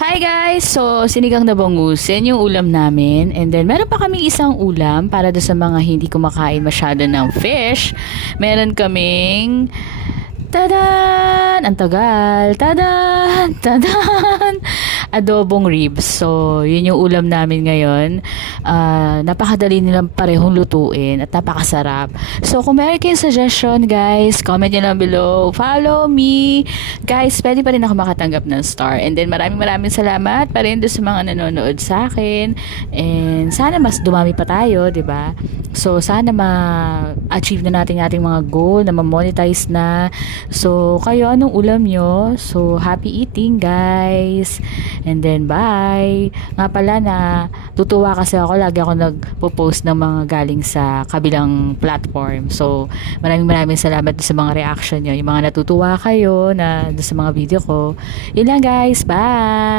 Hi guys! So, sinigang na bangusin yung ulam namin. And then, meron pa kami isang ulam para doon sa mga hindi kumakain masyado ng fish. Meron kaming tadan! Ang tagal! Tadan! Tadan! Adobong ribs. So, yun yung ulam namin ngayon. Napakadali nilang parehong lutuin at napakasarap. So, kung meron kayong suggestion, guys, comment nyo lang below. Follow me! Guys, pwede pa rin ako makatanggap ng star. And then, maraming salamat pa rin doon sa mga nanonood sa akin. And sana mas dumami pa tayo, di ba? So, sana ma-achieve na natin ating mga goal na ma-monetize na. So, kayo, anong ulam nyo? So, happy eating, guys! And then, bye! Nga pala na, tutuwa kasi ako, lagi ako nagpo-post ng mga galing sa kabilang platform. So, maraming salamat sa mga reaction nyo. Yung mga natutuwa kayo na sa mga video ko. Yun lang, guys! Bye!